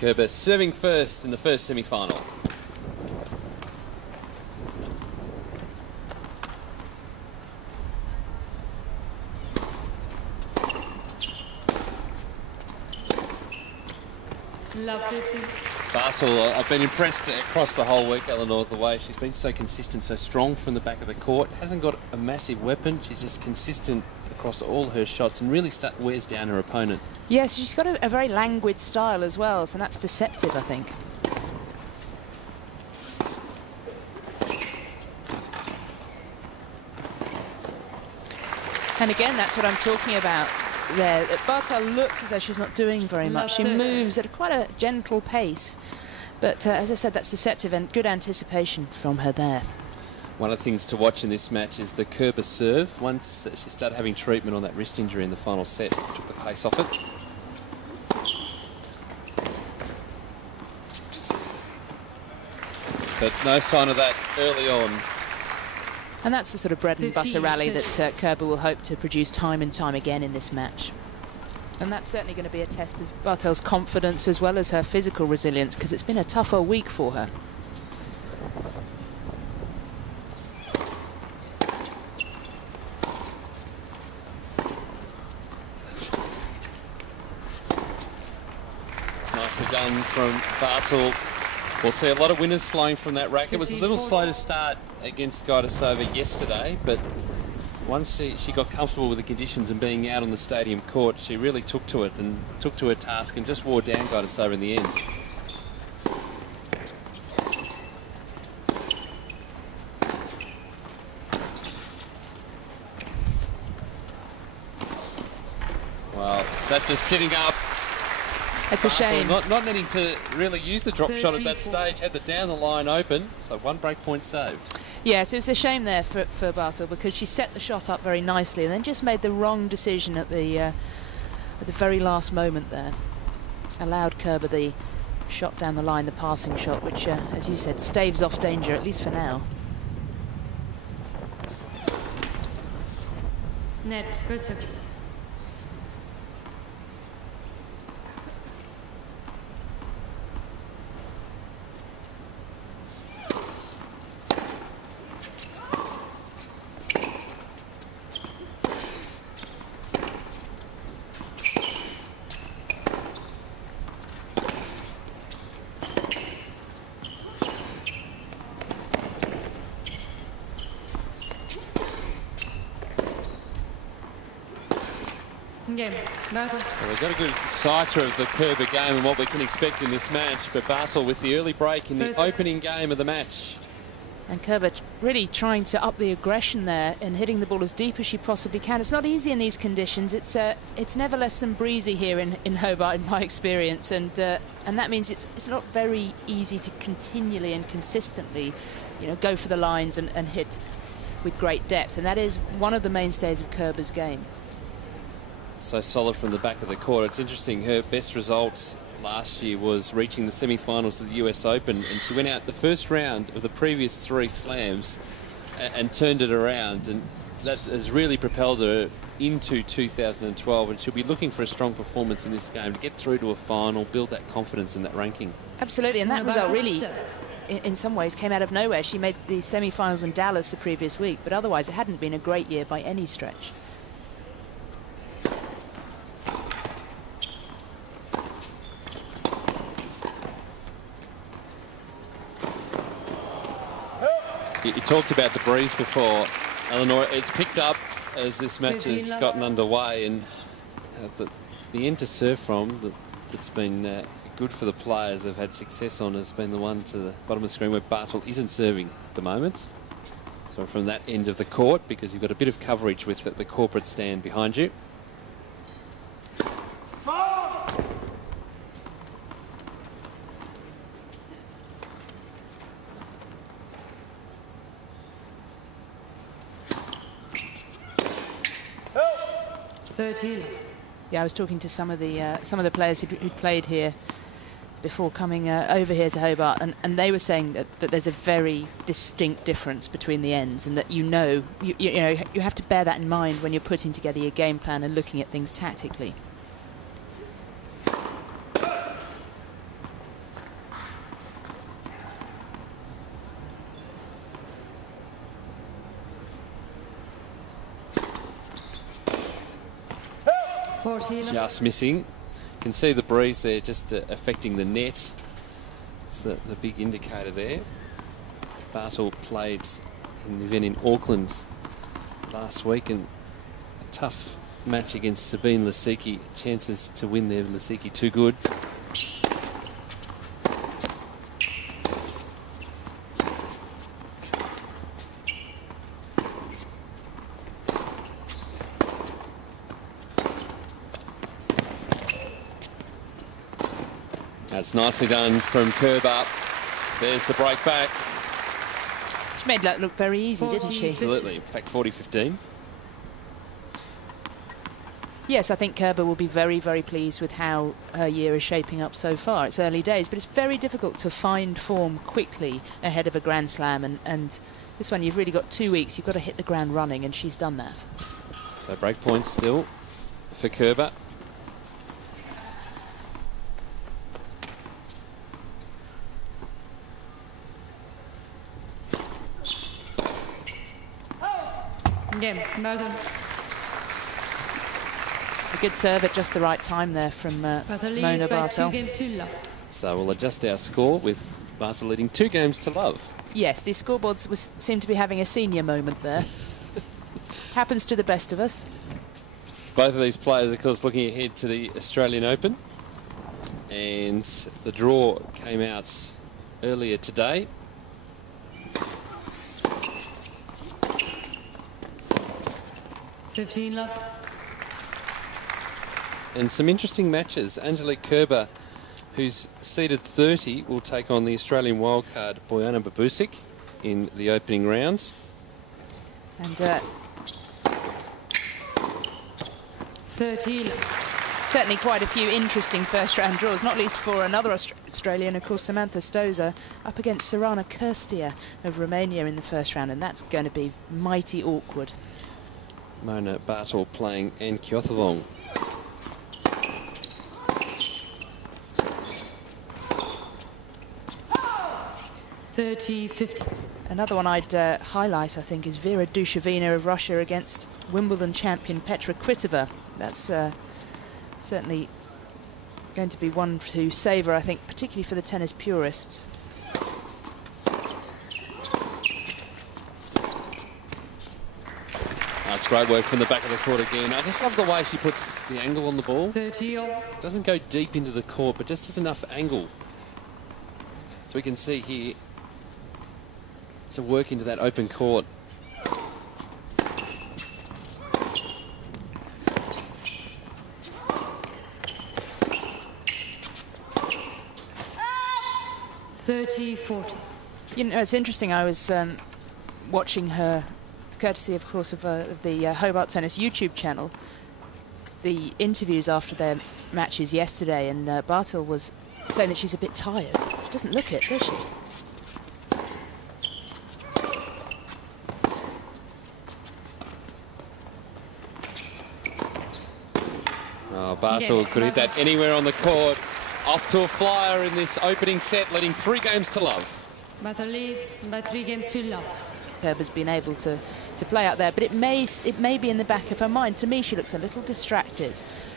Kerber serving first in the first semi-final. Love 50. BARTHEL, I've been impressed across the whole week, Eleanor, the way she's been so consistent, so strong from the back of the court. Hasn't got a massive weapon. She's just consistent across all her shots and really wears down her opponent. Yes, she's got a very languid style as well, so that's deceptive, I think. And again, that's what I'm talking about there. BARTHEL looks as though she's not doing very much. She moves at quite a gentle pace. But as I said, that's deceptive and good anticipation from her there. One of the things to watch in this match is the Kerber serve. Once she started having treatment on that wrist injury in the final set, took the pace off it. But no sign of that early on. And that's the sort of bread and butter rally that Kerber will hope to produce time and time again in this match. And that's certainly going to be a test of BARTHEL's confidence as well as her physical resilience, because it's been a tougher week for her. It's nicely done from BARTHEL. We'll see a lot of winners flowing from that racket. It was a little slow to start against Gajdosova yesterday, but once she got comfortable with the conditions and being out on the stadium court, she really took to it and took to her task and just wore down Gajdosova in the end. Well, that's just sitting up. It's a shame. Not needing to really use the drop shot at that stage, had the down the line open, so one break point saved. Yes, it was a shame there for BARTHEL, because she set the shot up very nicely and then just made the wrong decision at the very last moment there. Allowed Kerber the shot down the line, the passing shot, which, as you said, staves off danger, at least for now. Net for service. Well, we've got a good cipher of the Kerber game and what we can expect in this match, but BARTHEL with the early break in the opening game of the match. And Kerber really trying to up the aggression there and hitting the ball as deep as she possibly can. It's not easy in these conditions. It's never less than breezy here in Hobart, in my experience, and that means it's not very easy to continually and consistently, go for the lines and hit with great depth, and that is one of the mainstays of Kerber's game. So solid from the back of the court. It's interesting, her best results last year was reaching the semi-finals of the US Open, and she went out the first round of the previous 3 slams and turned it around, and that has really propelled her into 2012, and she'll be looking for a strong performance in this game to get through to a final, build that confidence in that ranking. Absolutely, and that result really, in some ways, came out of nowhere. She made the semi-finals in Dallas the previous week, but otherwise it hadn't been a great year by any stretch. You talked about the breeze before, Eleanor. It's picked up as this match has gotten underway, and the end to serve from that's been good for the players they've had success on has been the one to the bottom of the screen where BARTHEL isn't serving at the moment. So from that end of the court, because you've got a bit of coverage with the corporate stand behind you. Yeah, I was talking to some of the players who'd played here before coming over here to Hobart, and they were saying that there's a very distinct difference between the ends, and that you have to bear that in mind when you're putting together your game plan and looking at things tactically. 14. just missing. You can see the breeze there just affecting the net. It's the big indicator there. Barthel played in the event in Auckland last week, and a tough match against Sabine Lisicki. Chances to win there, Lisicki too good. That's nicely done from Kerber. There's the break back. She made that look very easy, didn't she? Absolutely. In fact, 40-15. Yes, I think Kerber will be very, very pleased with how her year is shaping up so far. It's early days, but it's very difficult to find form quickly ahead of a Grand Slam. And this one, you've really got 2 weeks. You've got to hit the ground running, and she's done that. So break points still for Kerber. Game, Barthel. A good serve at just the right time there from Barthel Mona leads by 2 Barthel. games to love. So we'll adjust our score with Barthel leading 2 games to love. Yes, these scoreboards seem to be having a senior moment there. Happens to the best of us. Both of these players, of course, looking ahead to the Australian Open. And the draw came out earlier today. Love. And some interesting matches. Angelique KERBER, who's seeded 30, will take on the Australian wildcard Bojana Babusic in the opening round. And 13. certainly quite a few interesting first-round draws, not least for another Australian, of course, Samantha Stoza, up against Sorana Kirstia of Romania in the first round, and that's going to be mighty awkward. Mona Barthel playing Anne Kjothavong. Another one I'd highlight, I think, is Vera Dushavina of Russia against Wimbledon champion Petra Kvitova. That's certainly going to be one to savour, I think, particularly for the tennis purists. That's great work from the back of the court again. I just love the way she puts the angle on the ball. 30. Doesn't go deep into the court, but just has enough angle. So we can see here to work into that open court. You know, it's interesting. I was watching her, courtesy, of course, of the Hobart Tennis YouTube channel, the interviews after their matches yesterday, and Barthel was saying that she's a bit tired. She doesn't look it, does she? Oh, Barthel could hit that anywhere on the court. Off to a flyer in this opening set, leading 3 games to love. Barthel leads by 3 games to love. Kerber's been able to play out there, but it may be in the back of her mind. To me, she looks a little distracted,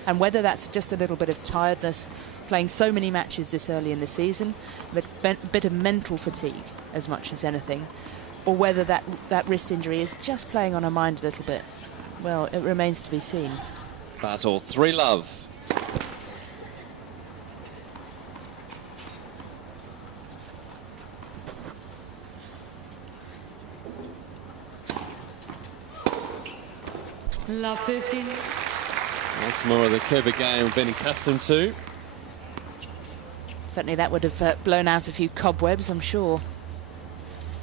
and whether that's just a little bit of tiredness, playing so many matches this early in the season, but a bit of mental fatigue as much as anything, or whether that wrist injury is just playing on her mind a little bit, well, it remains to be seen. Barthel, 3 love. Love 15. That's more of the Kerber game we've been accustomed to. Certainly that would have blown out a few cobwebs, I'm sure.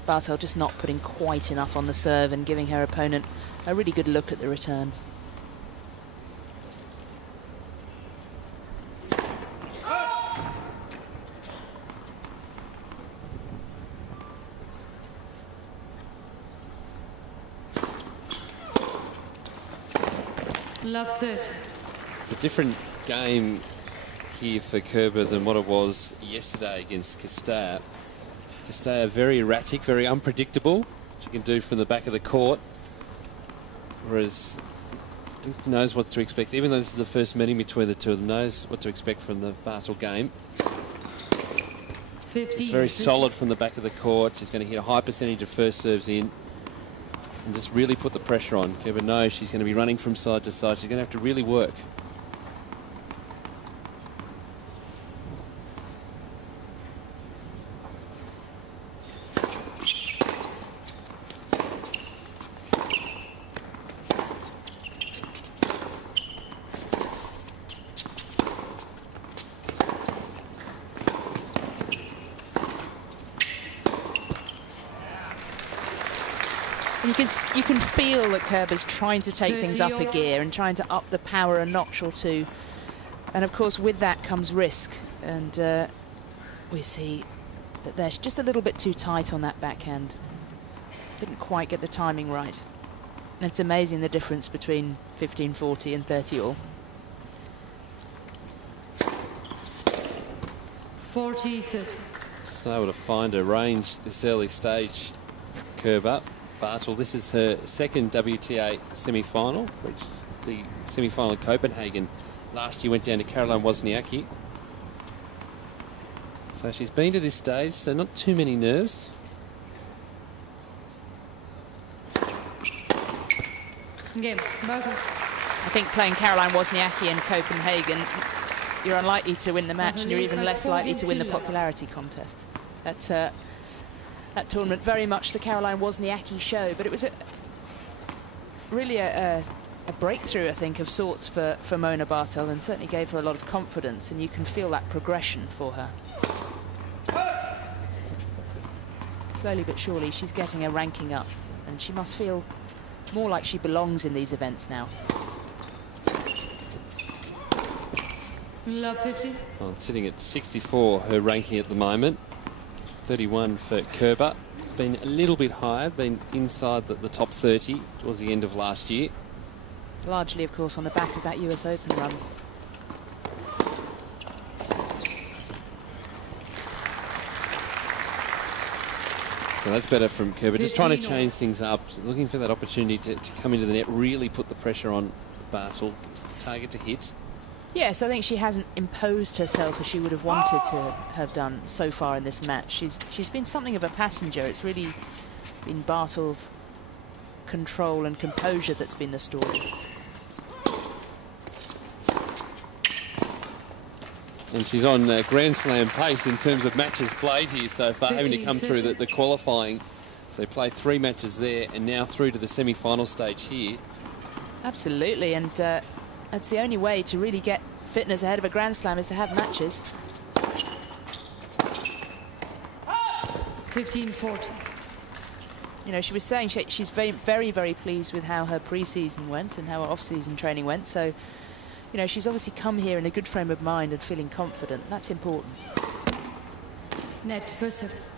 Barthel just not putting quite enough on the serve and giving her opponent a really good look at the return. Love 30. It's a different game here for Kerber than what it was yesterday against Castella. Castella very erratic, very unpredictable, which you can do from the back of the court. Whereas think she knows what to expect. Even though this is the first meeting between the two of them, knows what to expect from the BARTHEL game. 50. It's very solid from the back of the court. She's going to hit a high percentage of first serves in and just really put the pressure on. Kerber knows she's going to be running from side to side. She's going to have to really work. You can feel that Kerber's trying to take things up a gear and trying to up the power a notch or two. And of course, with that comes risk. And we see that they're just a little bit too tight on that backhand. Didn't quite get the timing right. And it's amazing the difference between 15-40 and 30-all. 40-30. Just able to find her range this early stage, Kerber. BARTHEL, this is her second WTA semi-final, reached the semi-final in Copenhagen. Last year went down to Caroline Wozniacki. So she's been to this stage, so not too many nerves. Game, BARTHEL. I think playing Caroline Wozniacki in Copenhagen, you're unlikely to win the match and you're even less likely to win the popularity contest. That tournament, very much the Caroline Wozniacki show, but it was really a breakthrough, I think, of sorts for Mona BARTHEL, and certainly gave her a lot of confidence, and you can feel that progression for her. Slowly but surely, she's getting her ranking up, and she must feel more like she belongs in these events now. Love 50. Well, it's sitting at 64, her ranking at the moment. 31 for Kerber. It's been a little bit higher, been inside the top 30 towards the end of last year. Largely, of course, on the back of that US Open run. So that's better from Kerber. Just trying to change things up, looking for that opportunity to come into the net, really put the pressure on BARTHEL, target to hit. Yes, I think she hasn't imposed herself as she would have wanted to have done so far in this match. She's been something of a passenger. It's really been BARTHEL's control and composure that's been the story. And she's on Grand Slam pace in terms of matches played here so far, having to come through the qualifying. So played 3 matches there and now through to the semi-final stage here. Absolutely, and that's the only way to really get fitness ahead of a Grand Slam, is to have matches. 15-40. You know, she was saying she's very, very pleased with how her pre-season went and how her off-season training went. So, you know, she's obviously come here in a good frame of mind and feeling confident. That's important. Net first service.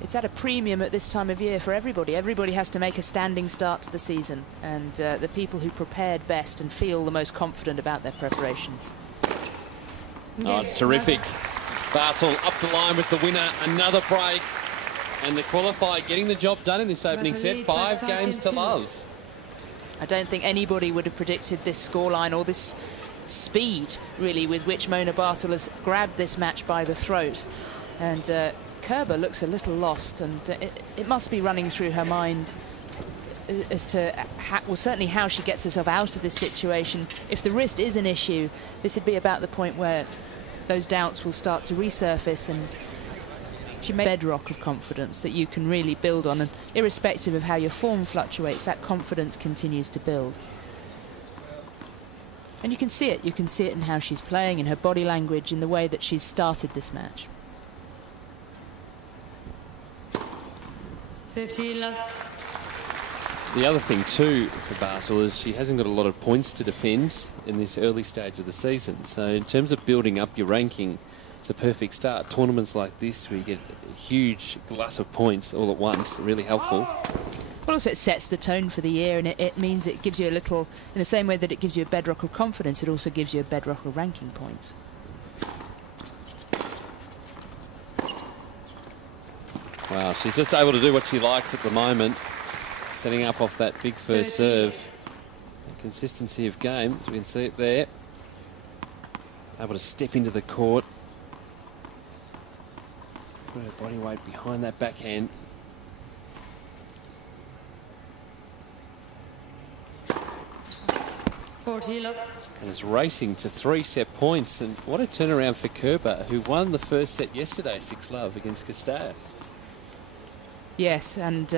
It's at a premium at this time of year for everybody. Everybody has to make a standing start to the season, and the people who prepared best and feel the most confident about their preparation. Oh, it's terrific. BARTHEL up the line with the winner. Another break. And the qualifier getting the job done in this opening set. 5 games to love. I don't think anybody would have predicted this scoreline or this speed, really, with which Mona BARTHEL has grabbed this match by the throat. And Kerber looks a little lost, and it must be running through her mind as to well, certainly how she gets herself out of this situation. If the wrist is an issue, this would be about the point where those doubts will start to resurface, and she made a bedrock of confidence that you can really build on, and irrespective of how your form fluctuates, that confidence continues to build. And you can see it in how she's playing, in her body language, in the way that she's started this match. 15 love. The other thing too for BARTHEL is she hasn't got a lot of points to defend in this early stage of the season. So in terms of building up your ranking, it's a perfect start. Tournaments like this where you get a huge glut of points all at once, really helpful. But also it sets the tone for the year, and it means it gives you a little, in the same way that it gives you a bedrock of confidence, it also gives you a bedrock of ranking points. Wow, she's just able to do what she likes at the moment. Setting up off that big first serve. consistency of game, as we can see it there. Able to step into the court. Put her body weight behind that backhand. And is racing to 3-set points. And what a turnaround for Kerber, who won the first set yesterday, 6-love against Castella. Yes, and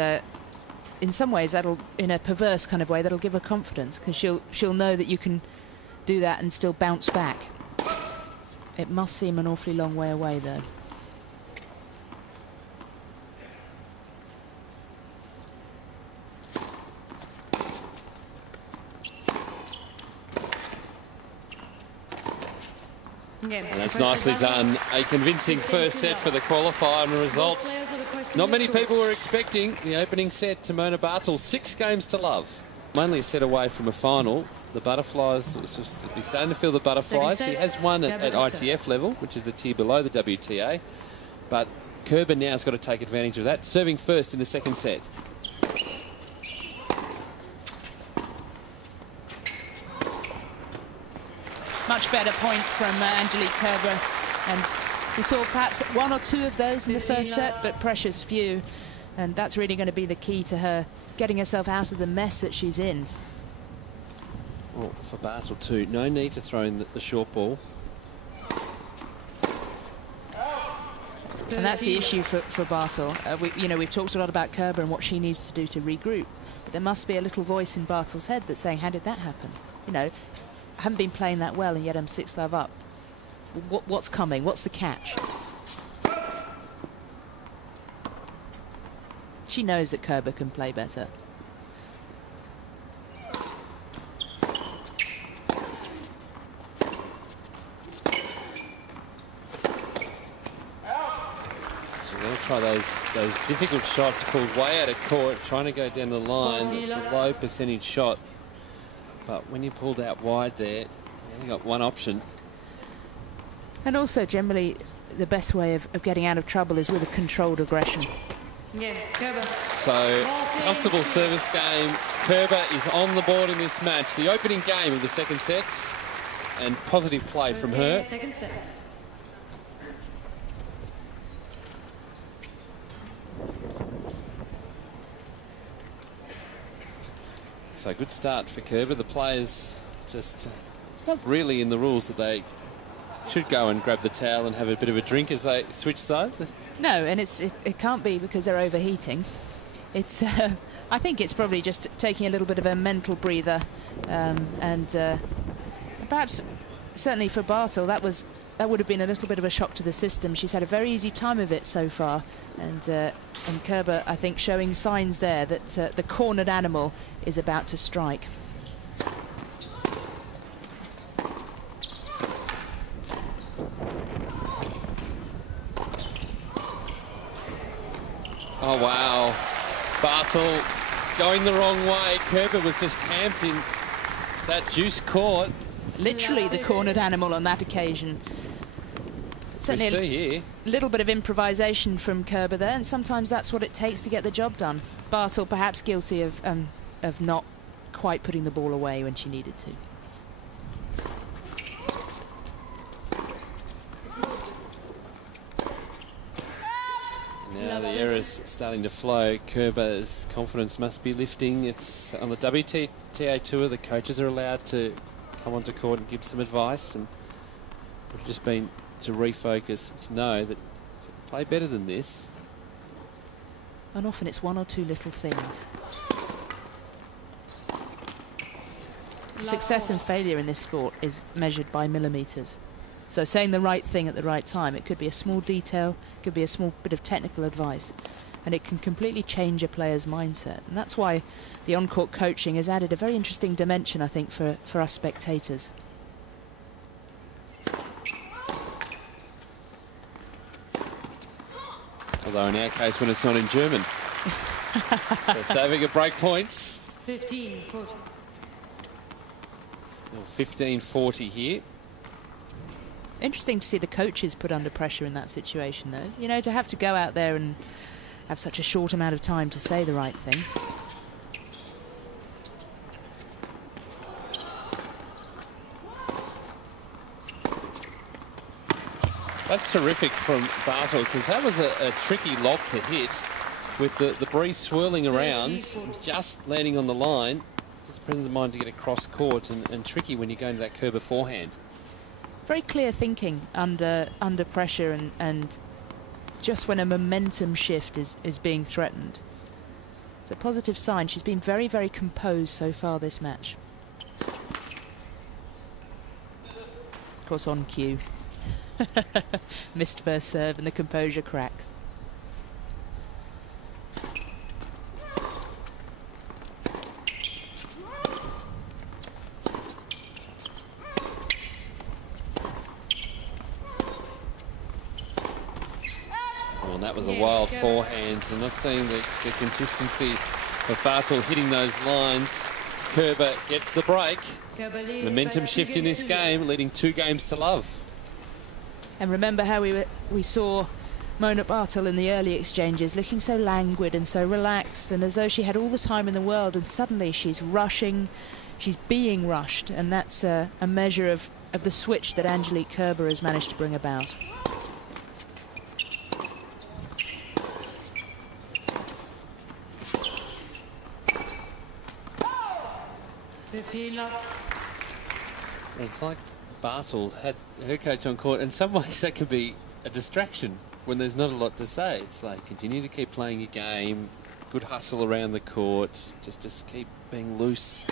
in some ways that'll, in a perverse kind of way, that'll give her confidence, because she'll know that you can do that and still bounce back. It must seem an awfully long way away, though. And that's nicely done. A convincing first set for the qualifier, and the results not many people were expecting. The opening set to Mona Barthel, 6 games to love. Only a set away from a final. The Butterflies will be starting to feel the Butterflies. She has won at ITF level, which is the tier below the WTA. But Kerber now has got to take advantage of that. Serving first in the second set. Much better point from Angelique Kerber, and we saw perhaps 1 or 2 of those in the first set, but precious few, and that's really going to be the key to her getting herself out of the mess that she's in. Well, for Barthel too, no need to throw in the short ball. And that's the issue for Barthel. We've talked a lot about Kerber and what she needs to do to regroup, but there must be a little voice in Barthel's head that's saying, how did that happen? You know, I haven't been playing that well and yet I'm 6-love up. What's coming? What's the catch? She knows that Kerber can play better. So they'll try those difficult shots pulled way out of court, trying to go down the line, the low percentage shot. But when you pulled out wide there, you only got one option. And also, generally, the best way of getting out of trouble is with a controlled aggression. Yeah, Kerber. So, comfortable service game. Kerber is on the board in this match. The opening game of the second sets, and positive play from her. Second set. So good start for Kerber. The players just, it's not really in the rules that they should go and grab the towel and have a bit of a drink as they switch sides. No, and it can't be because they're overheating. It's I think it's probably just taking a little bit of a mental breather, and perhaps certainly for Barthel that would have been a little bit of a shock to the system. She's had a very easy time of it so far, and Kerber, I think, showing signs there that the cornered animal is about to strike. Oh, wow. Barthel going the wrong way. Kerber was just camped in that juice court. Literally the cornered animal on that occasion. Certainly we see here a little bit of improvisation from Kerber there, and sometimes that's what it takes to get the job done. Barthel perhaps guilty of not quite putting the ball away when she needed to. Now the error's starting to flow. Kerber's confidence must be lifting. It's on the WTA Tour. The coaches are allowed to come onto court and give some advice, and we've just been to refocus, to know that you can play better than this. And often it's 1 or 2 little things. Success and failure in this sport is measured by millimetres. So saying the right thing at the right time, it could be a small detail, it could be a small bit of technical advice, and it can completely change a player's mindset. And that's why the on-court coaching has added a very interesting dimension, I think, for us spectators. Although in our case, when it's not in German. So saving at break points. 15-40. Still 15-40 here. Interesting to see the coaches put under pressure in that situation, though. You know, to have to go out there and have such a short amount of time to say the right thing. That's terrific from Barthel, because that was a tricky lob to hit with the breeze swirling around, just landing on the line. Just presence of mind to get across court, and tricky when you go into that Kerber forehand. Very clear thinking under pressure and just when a momentum shift is being threatened. It's a positive sign. She's been very, very composed so far this match. Of course, on cue. Missed first serve and the composure cracks. Oh, and that was a wild forehand, and not seeing the consistency of Barthel hitting those lines. Kerber gets the break. Momentum shift in this game, leading 2 games to love. And remember how we saw Mona Barthel in the early exchanges, looking so languid and so relaxed, and as though she had all the time in the world, and suddenly she's rushing, she's being rushed, and that's a measure of the switch that Angelique Kerber has managed to bring about. It's like Barthel had her coach on court. In some ways, that could be a distraction when there's not a lot to say. It's like, continue to keep playing your game, good hustle around the court, just keep being loose.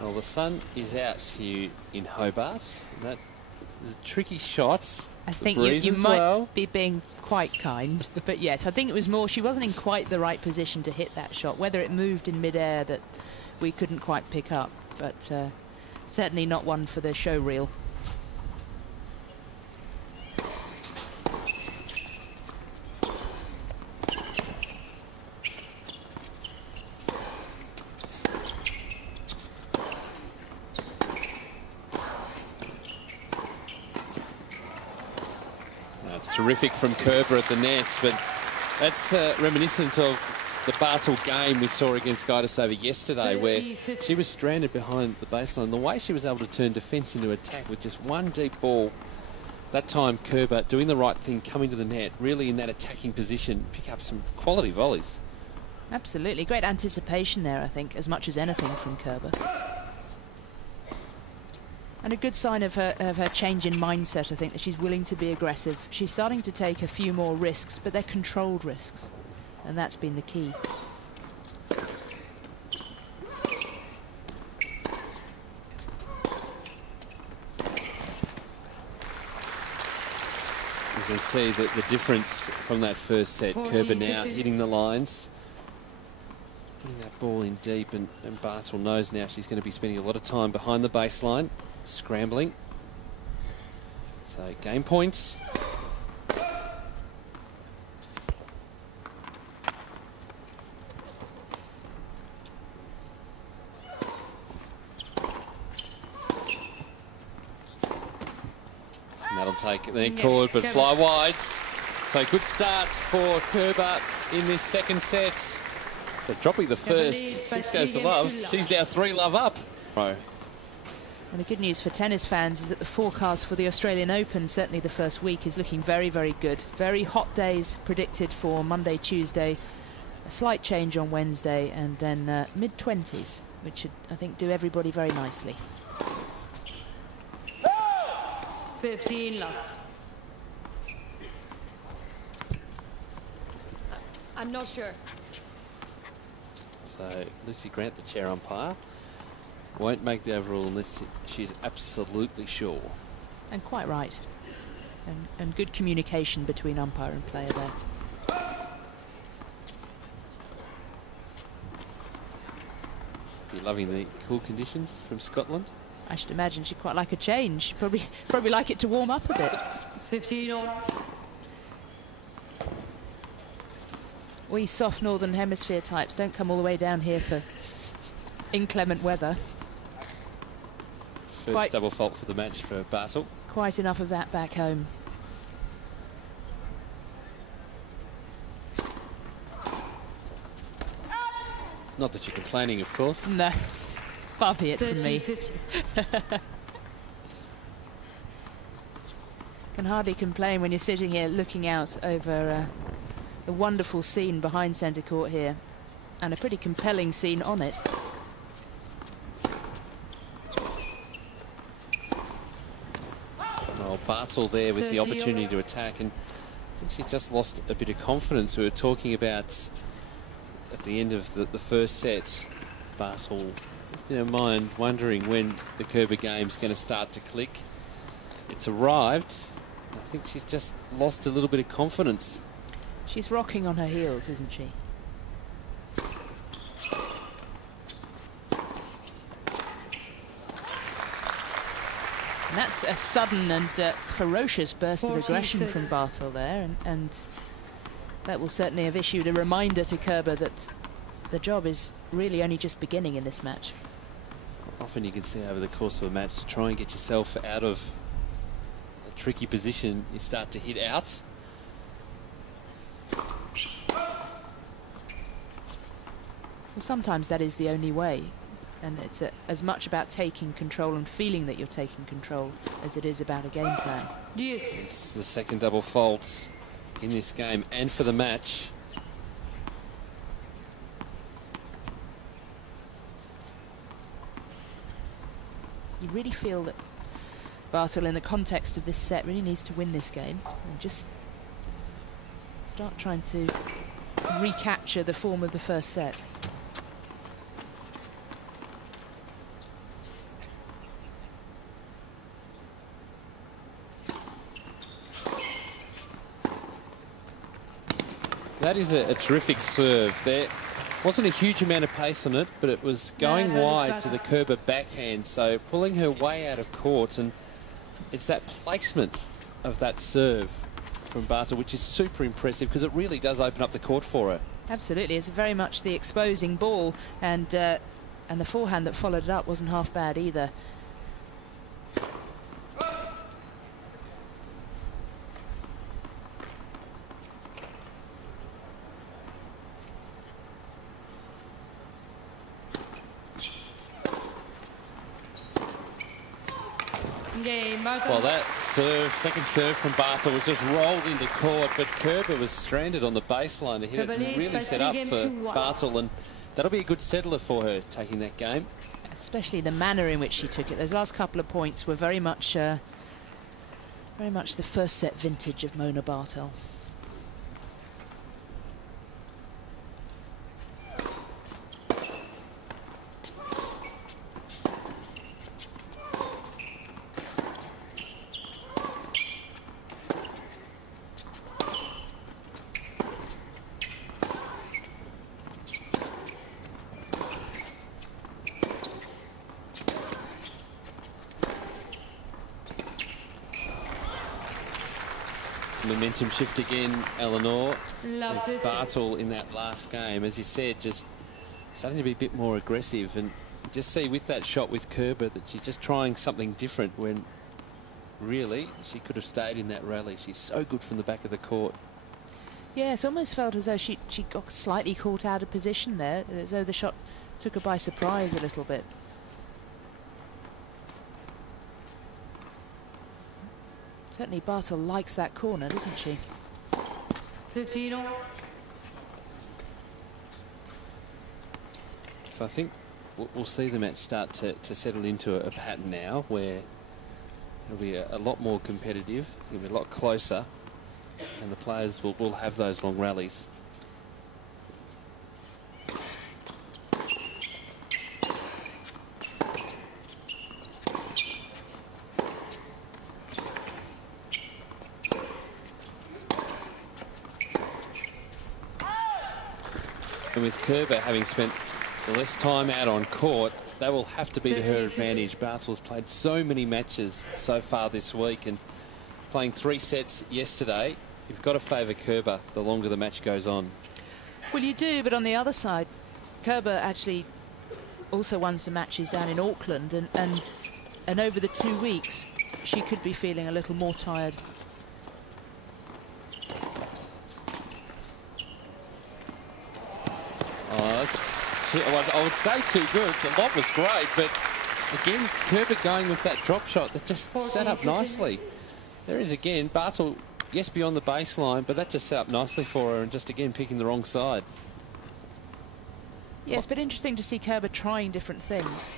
Well, the sun is out here in Hobart. That is a tricky shot. I think you might be being quite kind, but yes, I think it was more she wasn't in quite the right position to hit that shot. Whether it moved in midair that we couldn't quite pick up, but certainly not one for the show reel. Terrific from Kerber at the nets, but that's reminiscent of the Barthel game we saw against Gaidasova yesterday, where she was stranded behind the baseline. The way she was able to turn defence into attack with just one deep ball, that time Kerber doing the right thing, coming to the net, really in that attacking position, pick up some quality volleys. Absolutely, great anticipation there, I think, as much as anything from Kerber. And a good sign of her change in mindset, I think, that she's willing to be aggressive. She's starting to take a few more risks, but they're controlled risks. And that's been the key. You can see the difference from that first set. Kerber now hitting the lines, putting that ball in deep, and Barthel knows now she's going to be spending a lot of time behind the baseline, scrambling. So game points. And that'll take the net cord, but fly wide. So good start for Kerber in this second set. They're dropping the first. 6 goes to love. She's now 3 love up. And the good news for tennis fans is that the forecast for the Australian Open, certainly the first week, is looking very, very good. Very hot days predicted for Monday, Tuesday, a slight change on Wednesday, and then mid-20s, which should, I think, do everybody very nicely. 15 love. I'm not sure. So Lucy Grant, the chair umpire, won't make the overrule unless she's absolutely sure. And quite right. And good communication between umpire and player there. Be loving the cool conditions from Scotland. I should imagine she'd quite like a change. Probably like it to warm up a bit. 15 on. We soft northern hemisphere types don't come all the way down here for inclement weather. First double fault for the match for Barthel. Quite enough of that back home. Not that you're complaining, of course. No, far be it from me. 50. Can hardly complain when you're sitting here looking out over a wonderful scene behind centre court here, and a pretty compelling scene on it. Well, BARTHEL there with the opportunity to attack, and I think she's just lost a bit of confidence. We were talking about at the end of the first set, BARTHEL just in her mind wondering when the Kerber game's going to start to click. It's arrived. I think she's just lost a little bit of confidence. She's rocking on her heels, isn't she? And that's a sudden and ferocious burst of aggression from BARTHEL there, and that will certainly have issued a reminder to Kerber that the job is really only just beginning in this match. Often you can see over the course of a match, to try and get yourself out of a tricky position, you start to hit out. Well, sometimes that is the only way, and it's as much about taking control and feeling that you're taking control as it is about a game plan. It's the second double fault in this game and for the match. You really feel that BARTHEL, in the context of this set, really needs to win this game and just start trying to recapture the form of the first set. That is a terrific serve. There wasn't a huge amount of pace on it, but it was going wide to the Kerber backhand, so pulling her way out of court, and it's that placement of that serve from BARTHEL which is super impressive, because it really does open up the court for her. Absolutely, it's very much the exposing ball, and the forehand that followed it up wasn't half bad either. Well, that serve, second serve from BARTHEL was just rolled into court, but Kerber was stranded on the baseline to hit it and really set up for BARTHEL, and that'll be a good settler for her taking that game. Especially the manner in which she took it. Those last couple of points were very much the first set vintage of Mona BARTHEL. Momentum shift again, Eleanor, with BARTHEL in that last game. As you said, just starting to be a bit more aggressive, and just see with that shot with Kerber that she's just trying something different when really she could have stayed in that rally. She's so good from the back of the court. Yeah, it's almost felt as though she got slightly caught out of position there, as though the shot took her by surprise a little bit. Certainly BARTHEL likes that corner, doesn't she? 15 all. So I think we'll see the match start to settle into a pattern now where it'll be a lot more competitive, it'll be a lot closer, and the players will have those long rallies. And with Kerber having spent less time out on court, that will have to be to her advantage. BARTHEL's played so many matches so far this week, and playing 3 sets yesterday, you've got to favour Kerber the longer the match goes on. Well, you do, but on the other side, Kerber actually also won some matches down in Auckland, and over the 2 weeks, she could be feeling a little more tired. Oh, that's well, I would say too good. The lob was great, but again, Kerber going with that drop shot that just set up nicely. There is again, Barthel, yes, beyond the baseline, but that just set up nicely for her and just again picking the wrong side. Yeah, it's been interesting to see Kerber trying different things.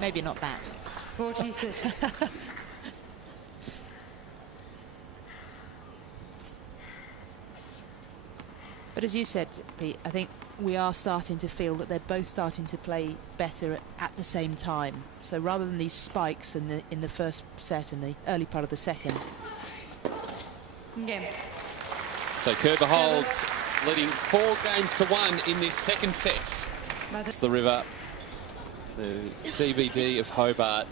Maybe not that. 40-30. But as you said, Pete, I think we are starting to feel that they're both starting to play better at the same time. So rather than these spikes in the first set and the early part of the second. Game. So Kerber holds, leading 4-1 in this second set. It's the river, the CBD of Hobart.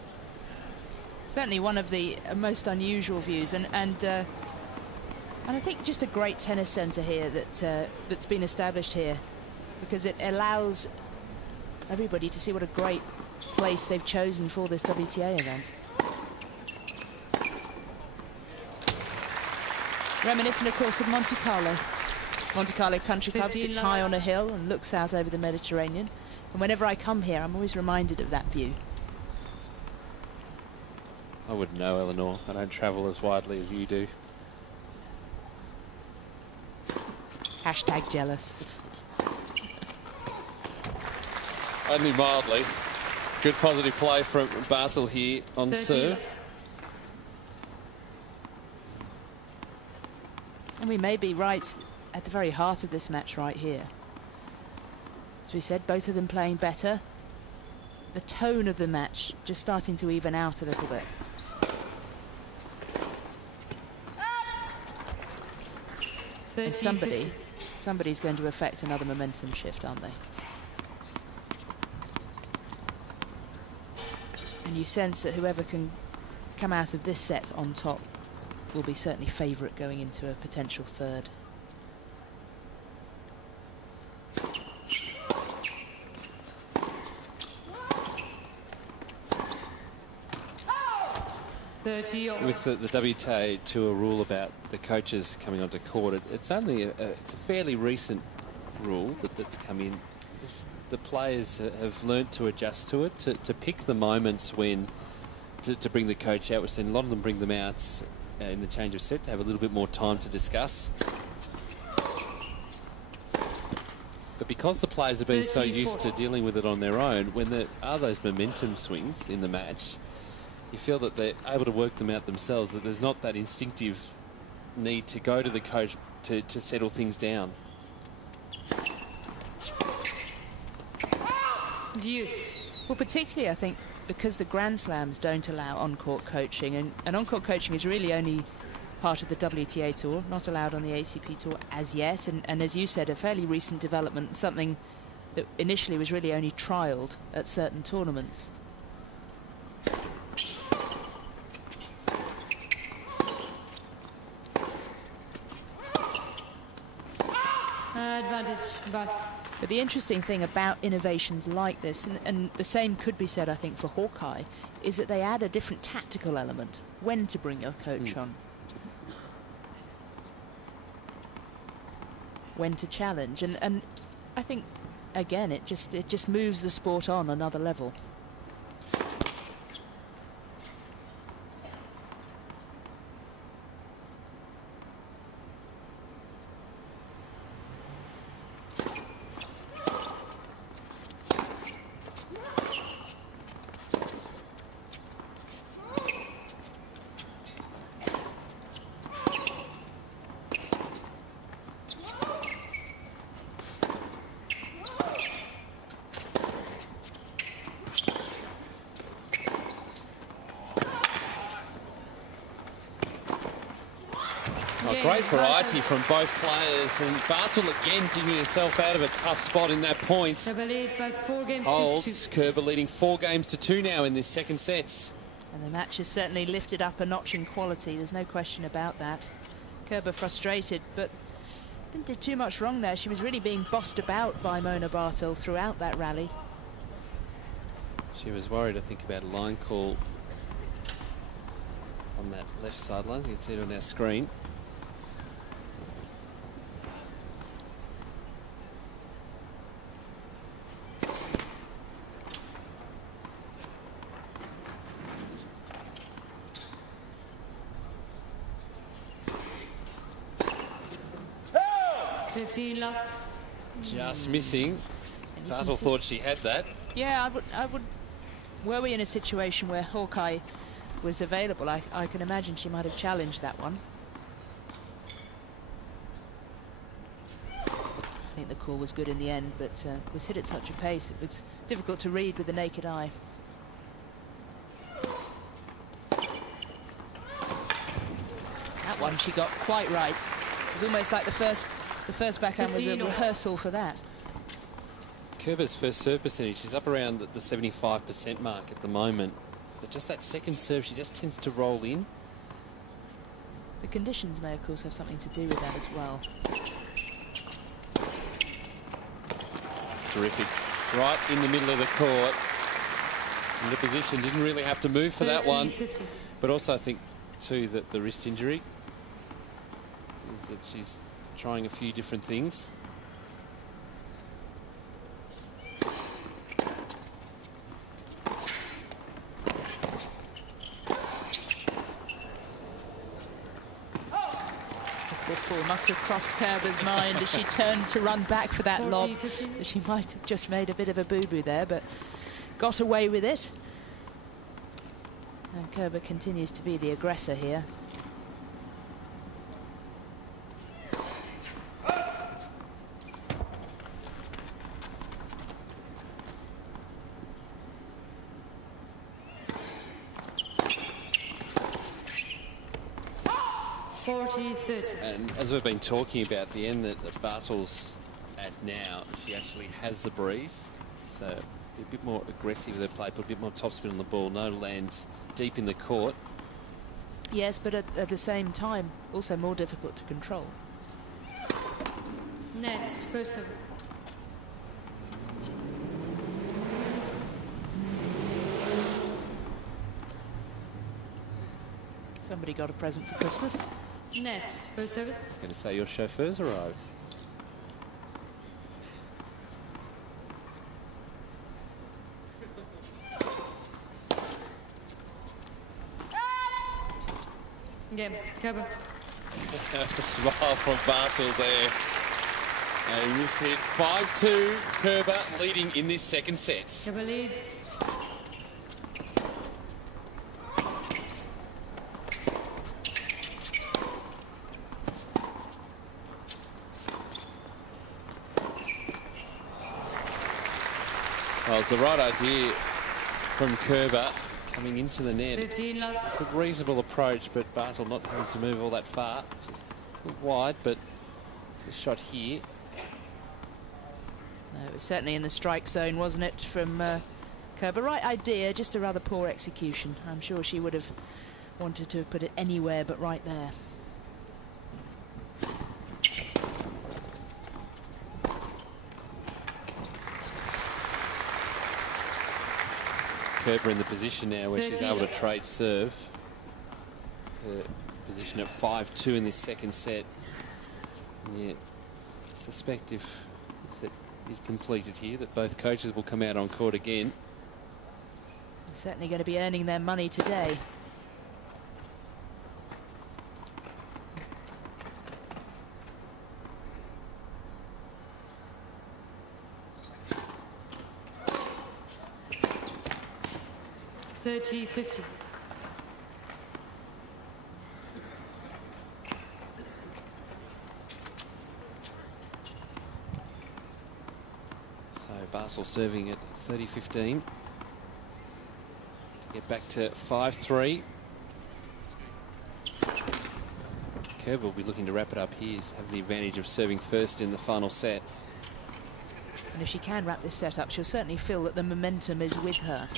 Certainly one of the most unusual views, and I think just a great tennis centre here that's been established here, because it allows everybody to see what a great place they've chosen for this WTA event. Reminiscent, of course, of Monte Carlo. Monte Carlo Country Club sits high on a hill and looks out over the Mediterranean. And whenever I come here, I'm always reminded of that view. I wouldn't know, Eleanor. I don't travel as widely as you do. Hashtag jealous. Only mildly. Good positive play from Barthel here on serve. And we may be right at the very heart of this match right here. As we said, both of them playing better. The tone of the match just starting to even out a little bit. And somebody's going to affect another momentum shift, aren't they? And you sense that whoever can come out of this set on top will be certainly favourite going into a potential third. With the WTA Tour rule about the coaches coming onto court, it's only it's a fairly recent rule that's come in. The players have learnt to adjust to it, to pick the moments when to bring the coach out, which then a lot of them bring them out in the change of set to have a little bit more time to discuss. But because the players have been so used to dealing with it on their own, when there are those momentum swings in the match, you feel that they're able to work them out themselves, that there's not that instinctive need to go to the coach to settle things down. Well, particularly, I think, because the Grand Slams don't allow on-court coaching, and on-court coaching is really only part of the WTA Tour, not allowed on the ATP Tour as yet, and as you said, a fairly recent development, something that initially was really only trialled at certain tournaments. Advantage, but the interesting thing about innovations like this, and the same could be said, I think, for Hawkeye, is that they add a different tactical element. When to bring your coach on. When to challenge. And I think, again, it just moves the sport on another level. Great variety from both players, and Barthel again digging herself out of a tough spot in that point. Holds Kerber leading 4-2 now in this second set. And the match has certainly lifted up a notch in quality, there's no question about that. Kerber frustrated, but didn't do too much wrong there. She was really being bossed about by Mona Barthel throughout that rally. She was worried, I think, about a line call on that left sideline. You can see it on our screen. 15 love. Just missing. And you can Barthel see- thought she had that. Yeah, I would. Were we in a situation where Hawkeye was available, I can imagine she might have challenged that one. I think the call was good in the end, but it was hit at such a pace it was difficult to read with the naked eye. That one she got quite right. It was almost like the first backhand was a 15 all. rehearsal for that. Kerber's first serve percentage, she's up around the 75% mark at the moment. But just that second serve, she just tends to roll in. The conditions may, of course, have something to do with that as well. It's terrific. Right in the middle of the court. In the position, didn't really have to move for that one. 50. But also I think, too, that the wrist injury is that she's trying a few different things. Football must have crossed Kerber's mind as she turned to run back for that 40, lob. 15. She might have just made a bit of a boo-boo there, but got away with it. And Kerber continues to be the aggressor here. And as we've been talking about, the end that Barthel's at now, she actually has the breeze. So be a bit more aggressive with her play, put a bit more topspin on the ball, no lands deep in the court. Yes, but at the same time, also more difficult to control. Nets, first service. Somebody got a present for Christmas. Nets, first service. I was going to say your chauffeur's arrived. Game, Kerber. A smile from Barthel there. And you see it 5-2, Kerber leading in this second set. Kerber leads. Well, it's the right idea from Kerber coming into the net. 15 love. It's a reasonable approach, but Barthel not having to move all that far. Just a little wide, but the shot here. No, it was certainly in the strike zone, wasn't it, from Kerber? Right idea, just a rather poor execution. I'm sure she would have wanted to have put it anywhere but right there. Kerber in the position now where she's able to trade serve. Her position at 5-2 in this second set. And yet, I suspect if the set is completed here, that both coaches will come out on court again. They're certainly going to be earning their money today. $30.50. So Barthel serving at 30-15. Get back to 5-3. Kerber will be looking to wrap it up here, have the advantage of serving first in the final set. And if she can wrap this set up, she'll certainly feel that the momentum is with her.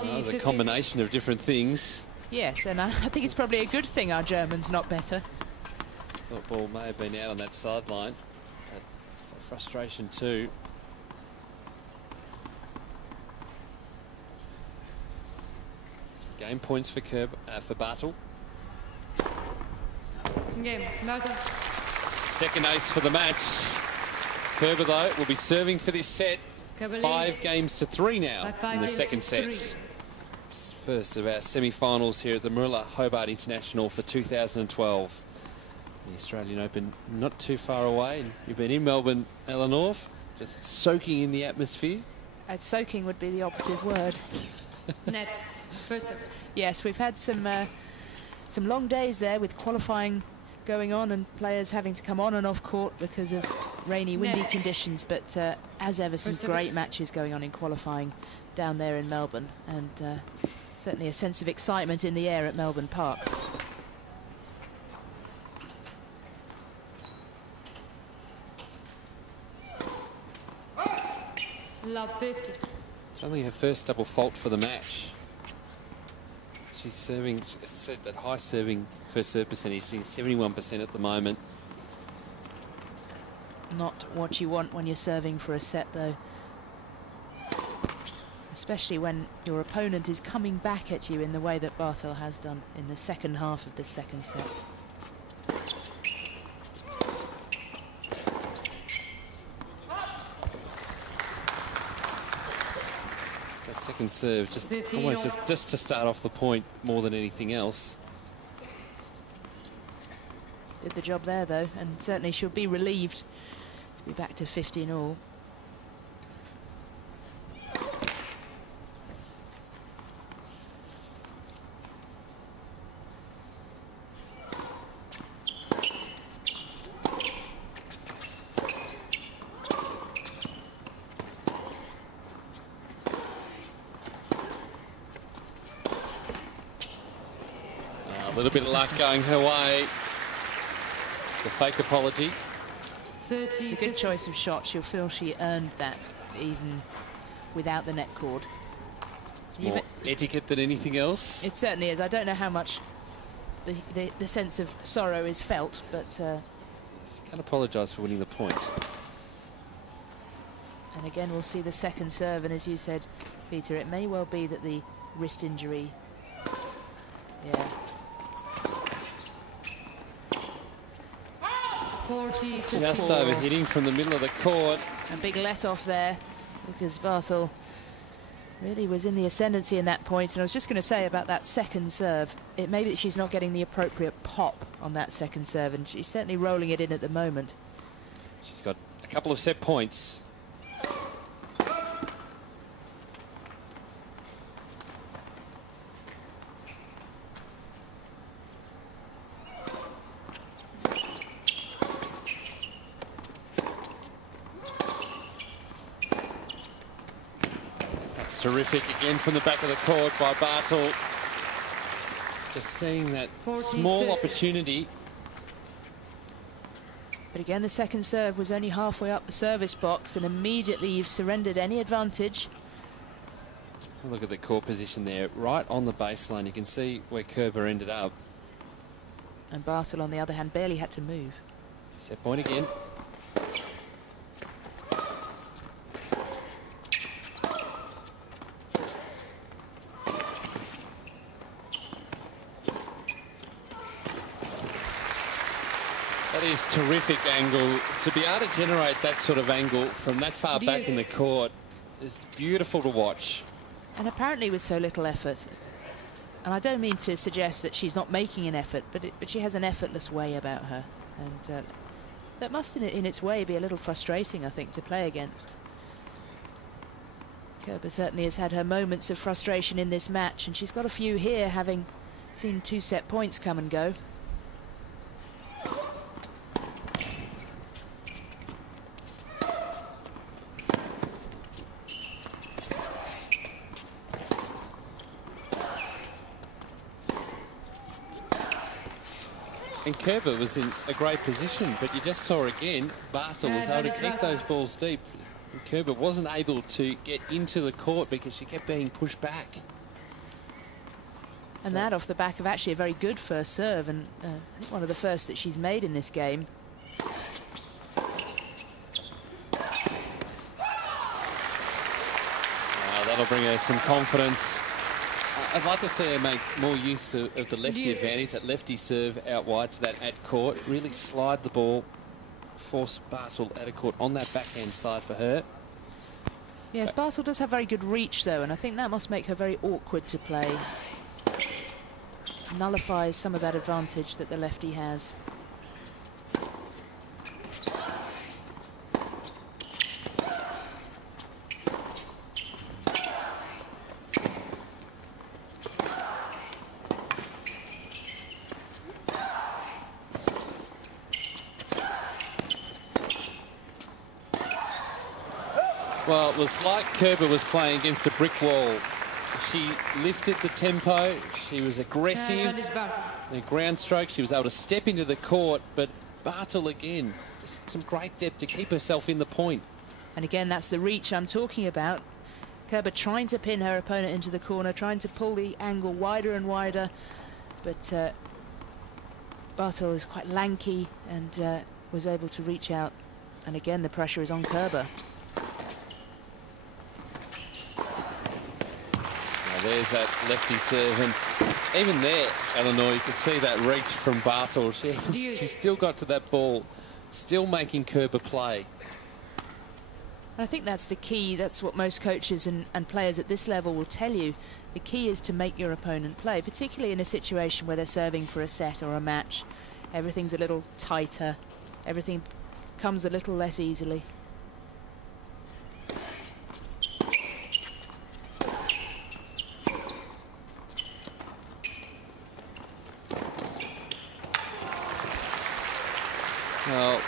That was a combination of different things. Yes, and I think it's probably a good thing our German's not better. Thought ball may have been out on that sideline, but it's a frustration too. Some game points for Barthel. Game. Barthel. Second ace for the match. Kerber, though, will be serving for this set. Kerber 5 leads. games to 3 now By 5 in the games second to sets. 3. It's first of our semi-finals here at the Moorilla Hobart International for 2012. The Australian Open not too far away. And you've been in Melbourne, Eleanor, just soaking in the atmosphere. Soaking would be the operative word. Net. First service. Yes, we've had some long days there with qualifying going on and players having to come on and off court because of rainy, windy Nets. conditions. But as ever, some First great service. matches going on in qualifying down there in Melbourne, and certainly a sense of excitement in the air at Melbourne Park. Love 50. It's only her first double fault for the match. She's serving, it's said that high serving first serve percentage, she's 71% at the moment. Not what you want when you're serving for a set, though. Especially when your opponent is coming back at you in the way that Barthel has done in the second half of the second set. That second serve, just 15 almost all. just to start off the point more than anything else. Did the job there, though, and certainly she'll be relieved to be back to 15 all. A little bit of luck going her way. The fake apology. 30. It's a good 50. choice of shot. She'll feel she earned that even without the net cord. It's more etiquette than anything else. It certainly is. I don't know how much the sense of sorrow is felt, but She can't apologise for winning the point. and again we'll see the second serve, and as you said, Peter, it may well be that the wrist injury, yeah, 40. 50. Just overhitting from the middle of the court. a big let off there because Barthel really was in the ascendancy in that point. And I was just going to say about that second serve, it may be that she's not getting the appropriate pop on that second serve, and she's certainly rolling it in at the moment. She's got a couple of set points. That's terrific again from the back of the court by Barthel. Just seeing that 40, small 50. opportunity. But again, the second serve was only halfway up the service box, and immediately you've surrendered any advantage. Look at the court position there, right on the baseline. You can see where Kerber ended up. And Barthel, on the other hand, barely had to move. Set point again. That is terrific angle. To be able to generate that sort of angle from that far back in the court is beautiful to watch. And apparently with so little effort. And I don't mean to suggest that she's not making an effort, but she has an effortless way about her. And that must, in its way, be a little frustrating, I think, to play against. Kerber certainly has had her moments of frustration in this match, and she's got a few here, having seen 2 set points come and go. And Kerber was in a great position, but you just saw again, Barthel was able to kick those balls deep. And Kerber wasn't able to get into the court because she kept being pushed back. And that off the back of actually a very good first serve, and I think one of the first that she's made in this game. That'll bring her some confidence I'd like to see her make more use of the lefty advantage, that lefty serve out wide to that at court. Really slide the ball, force Barthel out of court on that backhand side for her. Yes, Barthel does have very good reach though, and I think that must make her very awkward to play. Nullifies some of that advantage that the lefty has. Well, it was like Kerber was playing against a brick wall. She lifted the tempo, she was aggressive, the ground stroke, she was able to step into the court, but Barthel again, just some great depth to keep herself in the point. And again, that's the reach I'm talking about. Kerber trying to pin her opponent into the corner, trying to pull the angle wider and wider, but Barthel is quite lanky and was able to reach out. And again, the pressure is on Kerber. There's that lefty serve, and even there, Eleanor, you could see that reach from Barthel. She still got to that ball, still making Kerber play. I think that's the key. That's what most coaches and players at this level will tell you. The key is to make your opponent play, particularly in a situation where they're serving for a set or a match. Everything's a little tighter. Everything comes a little less easily. Well,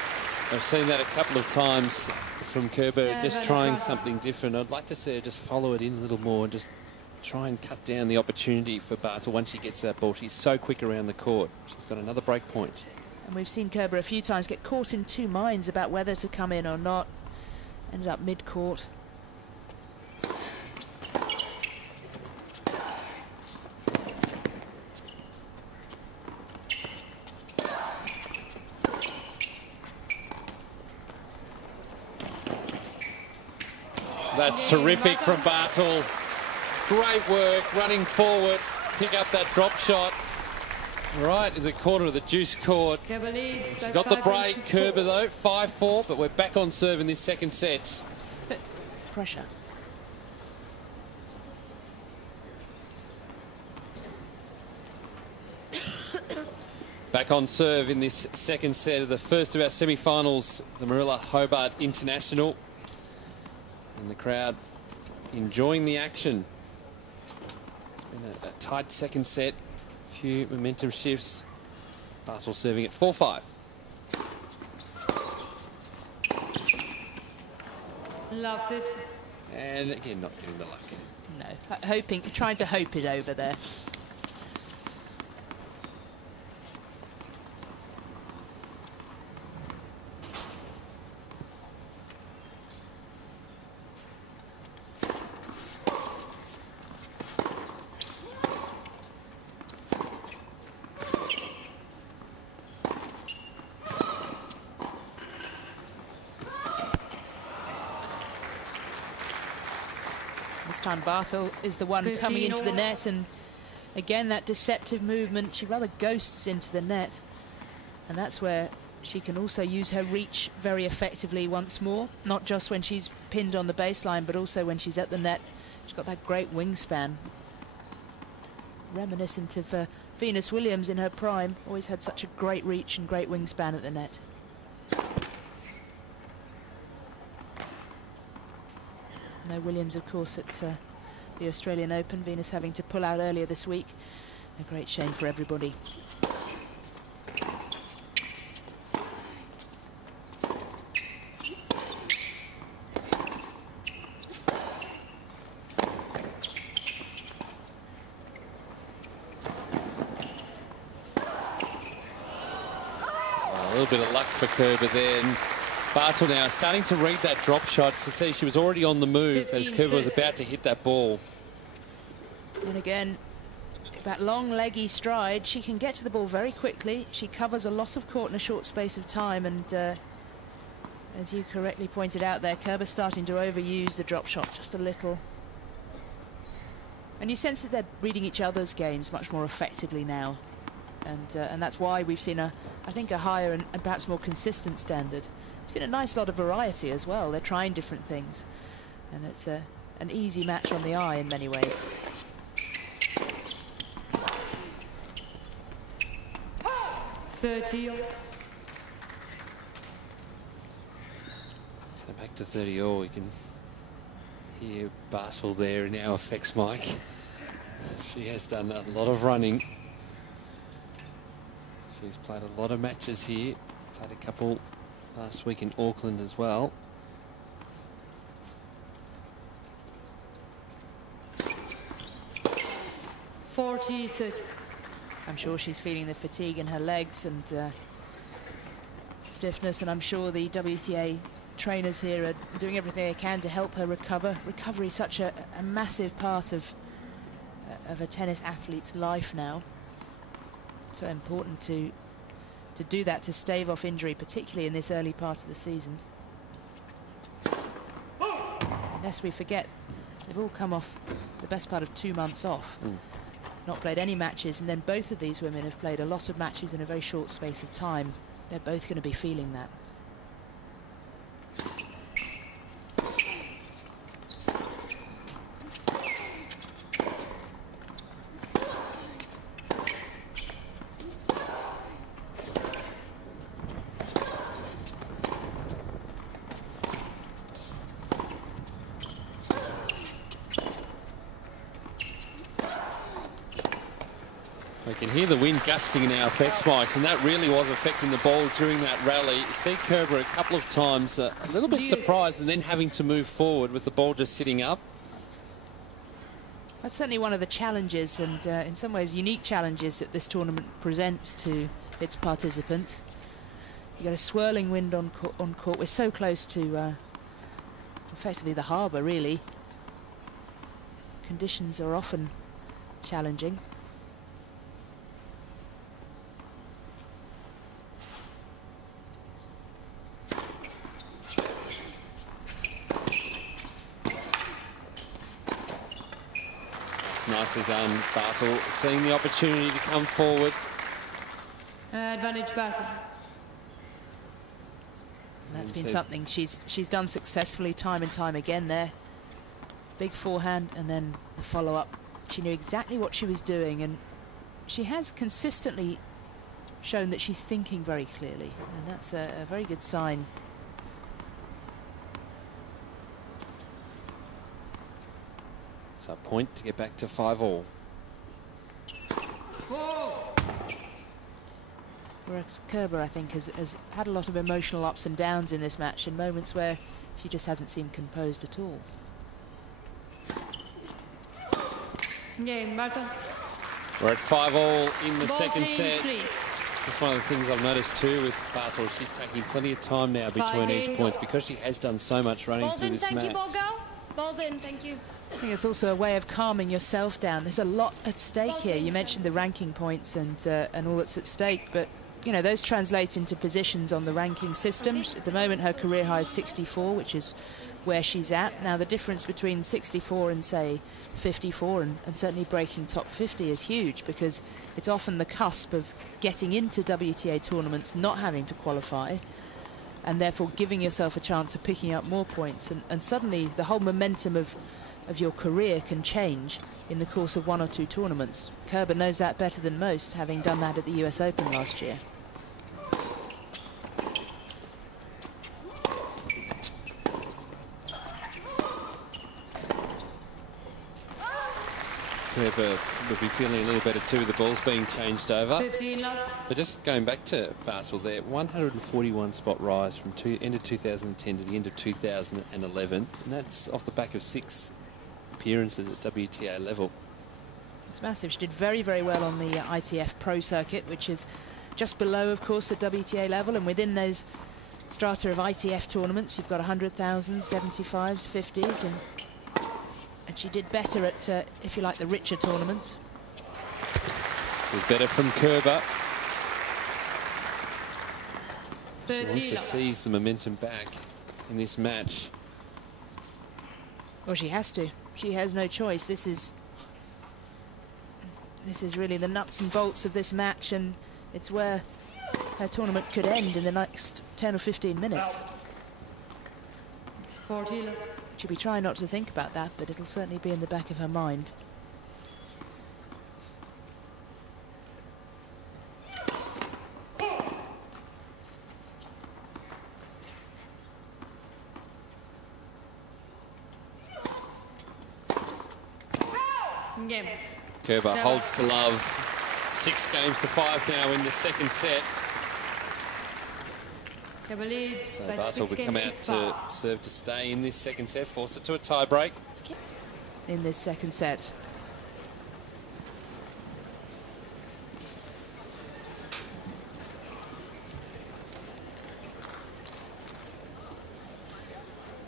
I've seen that a couple of times from Kerber, just trying something different. I'd like to see her just follow it in a little more and just try and cut down the opportunity for Barthel once she gets that ball. She's so quick around the court. She's got another break point. And we've seen Kerber a few times get caught in two minds about whether to come in or not. Ended up mid-court. That's terrific from Barthel. Great work, running forward, pick up that drop shot. Right in the corner of the juice court. She's got the break. Kerber though, 5-4, but we're back on serve in this second set. Pressure. Back on serve in this second set of the first of our semi-finals, the Moorilla Hobart International. And the crowd enjoying the action. It's been a tight second set, a few momentum shifts. Barthel serving at 4-5. Love 50. And again, not getting the luck. No, trying to hope it over there. This time Barthel is the one coming into the net, and again that deceptive movement. She rather ghosts into the net, and that's where she can also use her reach very effectively once more, not just when she's pinned on the baseline but also when she's at the net. She's got that great wingspan, reminiscent of Venus Williams in her prime. Always had such a great reach and great wingspan at the net. No Williams, of course, at the Australian Open. Venus having to pull out earlier this week. A great shame for everybody. A little bit of luck for Kerber there. And Barthel now starting to read that drop shot to see she was already on the move as Kerber was about to hit that ball. And again, that long leggy stride, she can get to the ball very quickly. She covers a lot of court in a short space of time, and as you correctly pointed out there, Kerber starting to overuse the drop shot just a little. And you sense that they're reading each other's games much more effectively now. And that's why we've seen I think a higher and perhaps more consistent standard. We've seen a nice lot of variety as well. They're trying different things. And it's an easy match on the eye in many ways. So back to 30 all. We can hear Barthel there in our effects mic. She has done a lot of running. She's played a lot of matches here. Played a couple last week in Auckland as well. I'm sure she's feeling the fatigue in her legs and stiffness, and I'm sure the WTA trainers here are doing everything they can to help her recover. Recovery is such a massive part of a tennis athlete's life now. So important to do that, to stave off injury, particularly in this early part of the season. Lest we forget, they've all come off the best part of 2 months off. Not played any matches, and then both of these women have played a lot of matches in a very short space of time. They're both going to be feeling that. We can hear the wind gusting in our effects mics, and that really was affecting the ball during that rally. You see Kerber a couple of times a little bit surprised and then having to move forward with the ball just sitting up. That's certainly one of the challenges, and in some ways unique challenges that this tournament presents to its participants. You've got a swirling wind on court. We're so close to effectively the harbour, really. Conditions are often challenging. Nicely done, Barthel, seeing the opportunity to come forward. Advantage Barthel. That's been something she's done successfully time and time again there. Big forehand and then the follow-up. She knew exactly what she was doing, and she has consistently shown that she's thinking very clearly, and that's a very good sign. So a point to get back to 5 all. Whereas Kerber, I think, has had a lot of emotional ups and downs in this match, in moments where she just hasn't seemed composed at all. Game, Barthel. We're at 5 all in the second change, set. please. That's one of the things I've noticed too with Barthel. She's taking plenty of time now between each points because she has done so much running Balls through in, this thank match. you, ball girl. Balls in, thank you. I think it's also a way of calming yourself down. There's a lot at stake here. You mentioned the ranking points and all that's at stake, but you know those translate into positions on the ranking systems. At the moment, her career high is 64, which is where she's at. Now, the difference between 64 and, say, 54 and certainly breaking top 50 is huge, because it's often the cusp of getting into WTA tournaments, not having to qualify, and therefore giving yourself a chance of picking up more points. And suddenly the whole momentum of your career can change in the course of 1 or 2 tournaments. Kerber knows that better than most, having done that at the US Open last year. Kerber would be feeling a little better too with the balls being changed over. 15 love. But just going back to Barthel there, 141 spot rise from end of 2010 to the end of 2011, and that's off the back of 6 appearances at WTA level. It's massive. She did very, very well on the ITF Pro Circuit, which is just below, of course, the WTA level, and within those strata of ITF tournaments, you've got 100,000, 75s, 50s, and she did better at, if you like, the richer tournaments. This is better from Kerber. She 30 wants to seize the momentum back in this match. Well, she has to. She has no choice. This is This is really the nuts and bolts of this match, and it's where her tournament could end in the next 10 or 15 minutes. 40. She'll be trying not to think about that, but it'll certainly be in the back of her mind. Game. Kerber holds to love. 6 games to 5 now in the second set. Kerber leads So by Barthel 6 would come games out to to serve to stay in this second set, force it to a tie break. In this second set.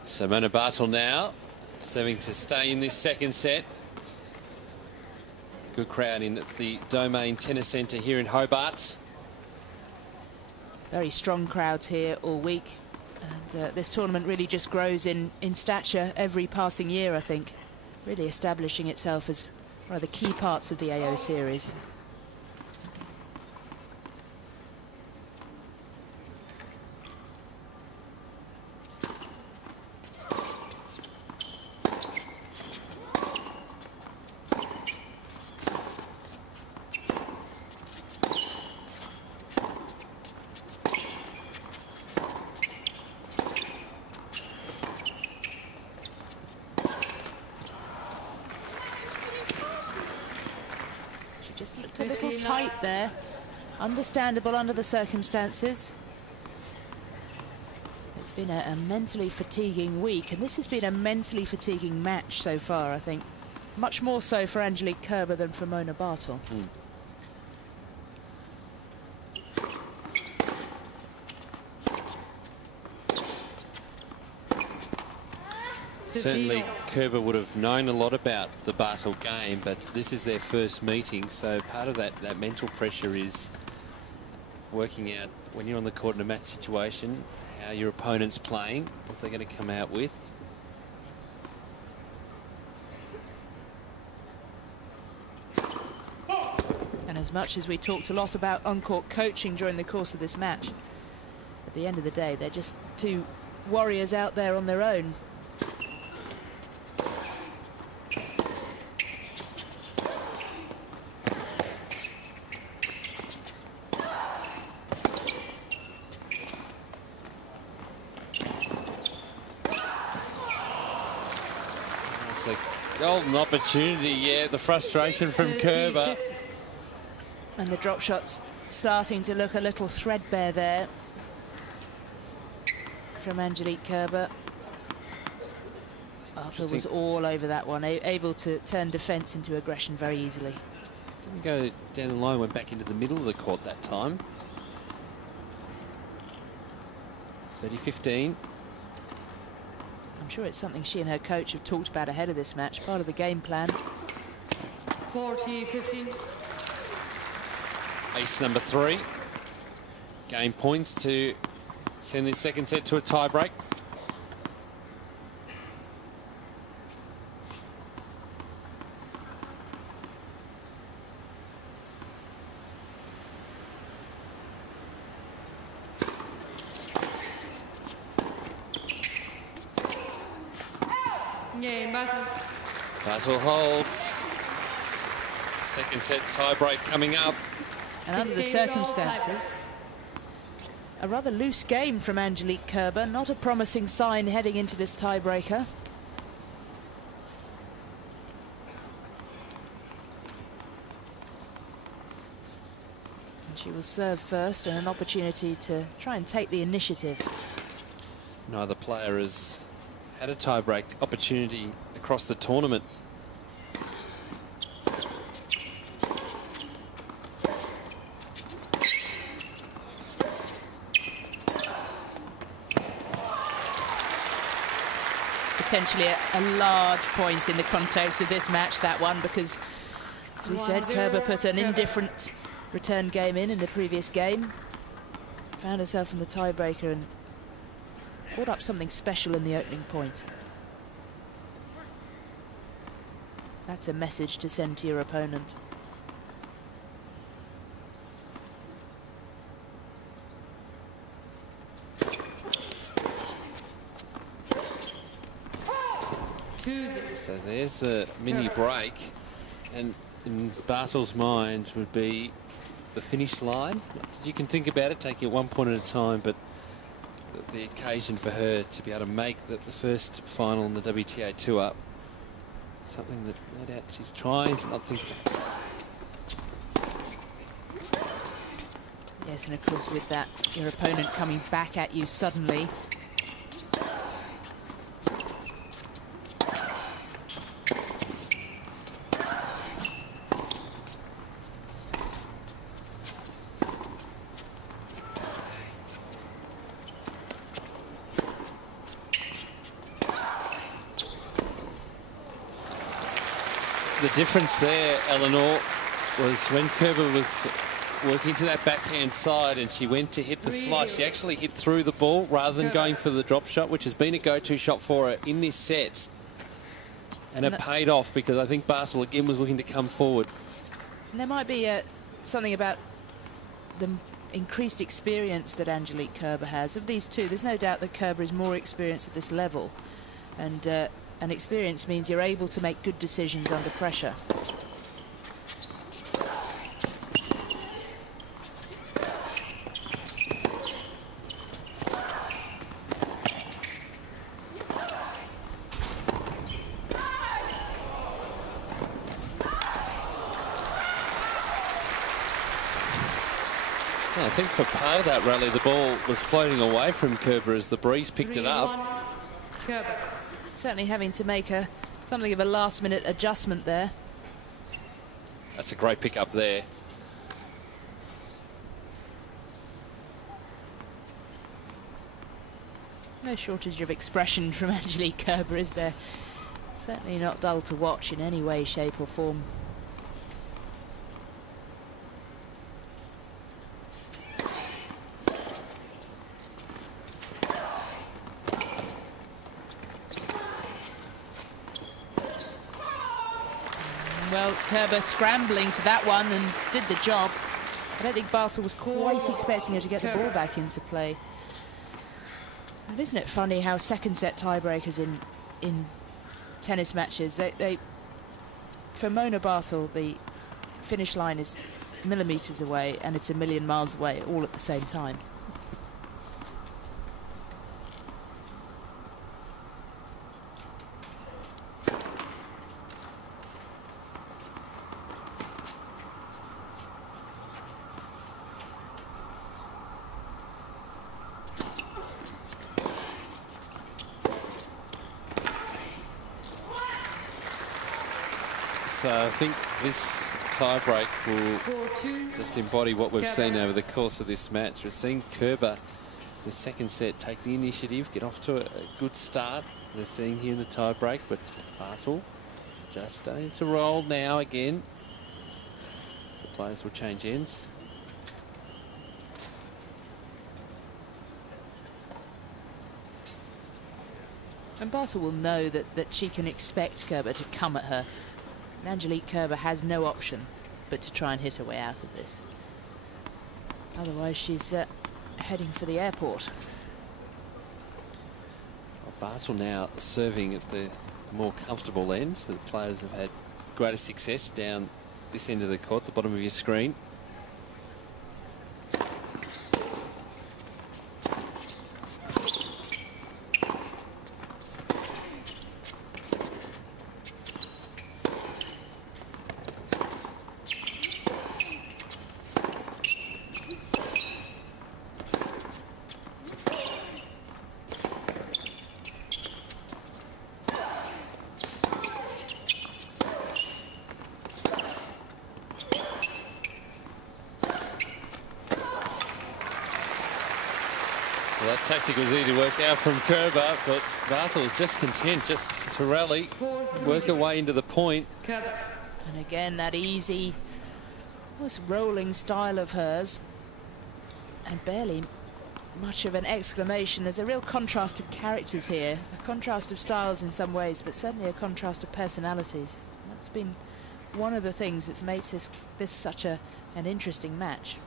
So Mona Barthel now serving to stay in this second set. Good crowd in the Domain Tennis Centre here in Hobart. Very strong crowds here all week. And this tournament really just grows in stature every passing year, I think. Really establishing itself as one of the key parts of the AO series. Just looked a little tight there. Understandable under the circumstances. It's been a mentally fatiguing week, and this has been a mentally fatiguing match so far, I think. Much more so for Angelique Kerber than for Mona Barthel. Certainly Kerber would have known a lot about the Barthel game, but this is their first meeting, so part of that mental pressure is working out when you're on the court in a match situation how your opponent's playing, what they're going to come out with. And as much as we talked a lot about on-court coaching during the course of this match, at the end of the day they're just two warriors out there on their own. It's a golden opportunity, yeah, the frustration from Kerber. And the drop shot's starting to look a little threadbare there from Angelique Kerber. Barthel was all over that one, able to turn defence into aggression very easily. Didn't go down the line, went back into the middle of the court that time. 30-15. I'm sure it's something she and her coach have talked about ahead of this match, part of the game plan. 40-15. Ace number 3. Game points to send this second set to a tie break. Game, Barthel. Barthel holds. Second set tie break coming up. And under the circumstances, a rather loose game from Angelique Kerber, not a promising sign heading into this tiebreaker. And she will serve first, and an opportunity to try and take the initiative. Neither player has had a tie-break opportunity across the tournament. Potentially a large point in the context of this match, that one, because, as we said, Kerber put an indifferent return game in the previous game. Found herself in the tiebreaker and brought up something special in the opening point. That's a message to send to your opponent. So there's the mini break, and in Barthel's mind would be the finish line. You can think about it, taking it 1 point at a time, but the occasion for her to be able to make the first final on the WTA Tour, something that no doubt she's trying to not think about. Yes, and of course with that, your opponent coming back at you suddenly. The difference there, Eleanor, was when Kerber was working to that backhand side and she went to hit the slice, she actually hit through the ball rather than going for the drop shot, which has been a go-to shot for her in this set. And it paid off because I think Barthel again was looking to come forward. And there might be something about the increased experience that Angelique Kerber has. Of these two, there's no doubt that Kerber is more experienced at this level. And experience means you're able to make good decisions under pressure. I think for part of that rally, the ball was floating away from Kerber as the breeze picked it up. Kerber. Certainly having to make something of a last-minute adjustment there. That's a great pick up there. No shortage of expression from Angelique Kerber, is there? Certainly not dull to watch in any way, shape or form. Well, Kerber scrambling to that one and did the job. I don't think Barthel was quite expecting her to get the ball back into play. And isn't it funny how second set tiebreakers in tennis matches, for Mona Barthel, the finish line is millimetres away and it's a million miles away all at the same time. So I think this tiebreak will just embody what we've seen over the course of this match. We've seen Kerber, the second set, take the initiative, get off to a good start. We're seeing here in the tiebreak, but Barthel just starting to roll now again. The players will change ends. And Barthel will know that she can expect Kerber to come at her. And Angelique Kerber has no option but to try and hit her way out of this. Otherwise, she's heading for the airport. Well, Barthel now serving at the more comfortable end. The players have had greater success down this end of the court, the bottom of your screen. Well, that tactic was easy to work out from Kerber, but Barthel is just content just to rally, work her way into the point. Kerber. And again, that easy, almost rolling style of hers. And barely much of an exclamation. There's a real contrast of characters here, a contrast of styles in some ways, but certainly a contrast of personalities. That's been one of the things that's made this such an interesting match.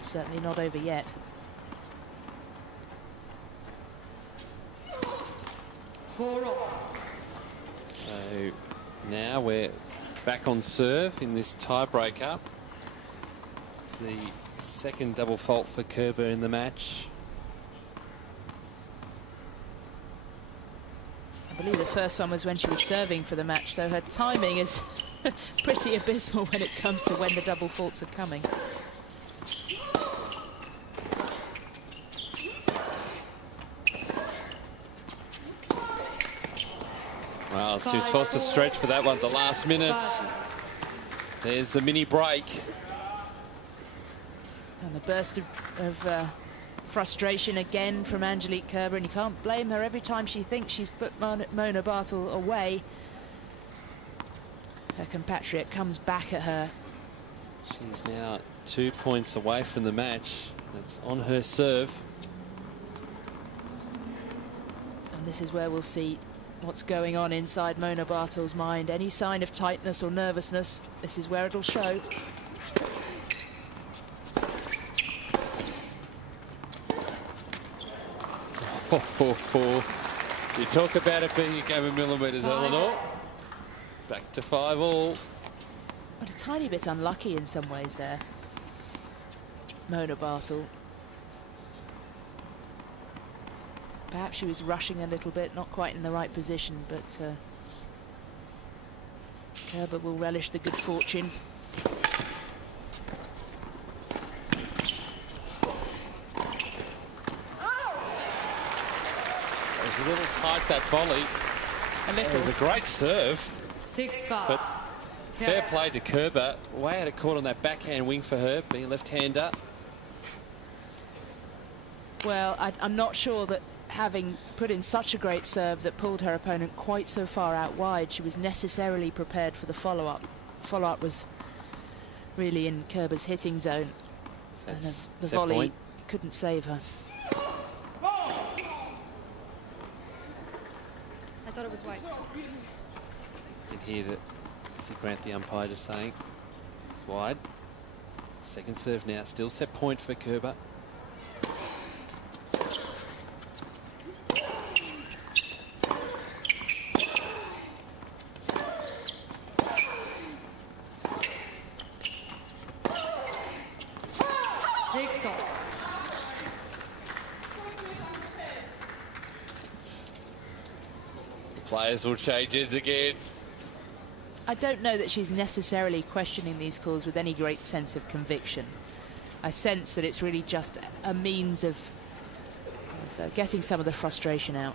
Certainly not over yet. 4-all. So now we're back on serve in this tiebreaker. It's the second double fault for Kerber in the match. I believe the first one was when she was serving for the match, so her timing is pretty abysmal when it comes to when the double faults are coming. Well, she was forced to stretch for that one at the last minutes. There's the mini break. And the burst of frustration again from Angelique Kerber, and you can't blame her. Every time she thinks she's put Mona Barthel away, her compatriot comes back at her. She's now 2 points away from the match. It's on her serve. And this is where we'll see what's going on inside Mona Barthel's mind. Any sign of tightness or nervousness, this is where it'll show. You talk about it being a game of millimetres, Eleanor. Back to 5-all. But a tiny bit unlucky in some ways there, Mona Barthel. Perhaps she was rushing a little bit, not quite in the right position, but Kerber will relish the good fortune. It was a little tight, that volley. It was a great serve. 6-5. But fair play to Kerber. Way out of court on that backhand wing for her, being a left-hander. Well, I'm not sure that having put in such a great serve that pulled her opponent quite so far out wide, she was necessarily prepared for the follow-up. Follow-up was really in Kerber's hitting zone. And the volley point. Couldn't save her. I thought it was white. I did hear that, as you grant the umpire just saying, it's wide. Second serve now, still set point for Kerber. Players will change it again. I don't know that she's necessarily questioning these calls with any great sense of conviction. I sense that it's really just a means of getting some of the frustration out.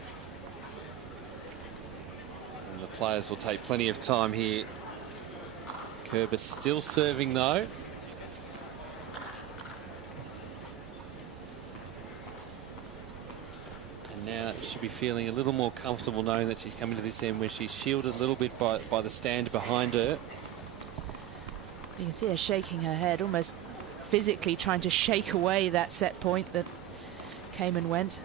And the players will take plenty of time here. Kerber still serving though. Now she'll be feeling a little more comfortable knowing that she's coming to this end where she's shielded a little bit by the stand behind her. You can see her shaking her head, almost physically trying to shake away that set point that came and went.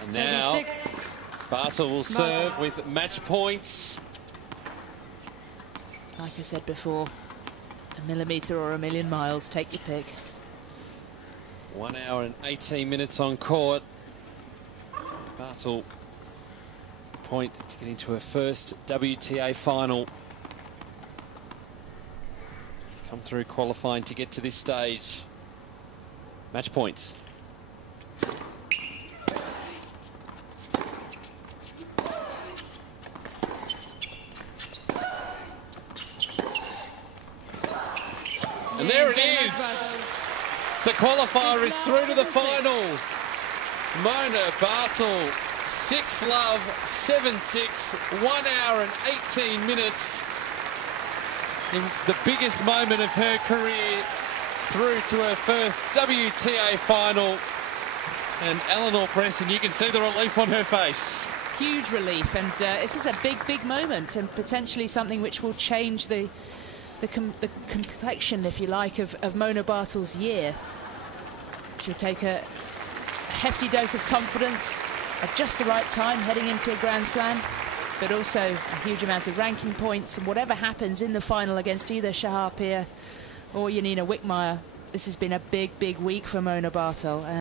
And now Barthel will serve with match points. Like I said before, a millimetre or a million miles, take your pick. 1 hour and 18 minutes on court. Barthel point to get into her first WTA final. Come through qualifying to get to this stage. Match points. And there it is. The qualifier is through to the final. Mona Barthel, 6-love, 7-6, 1 hour and 18 minutes. In the biggest moment of her career, through to her first WTA final. And Eleanor Preston, you can see the relief on her face. Huge relief, and this is a big moment, and potentially something which will change the complexion, if you like, of Mona Barthel's year. She'll take a hefty dose of confidence at just the right time heading into a Grand Slam, but also a huge amount of ranking points, and whatever happens in the final against either Shahar Peer or Janina Wickmeyer. This has been a big week for Mona Barthel.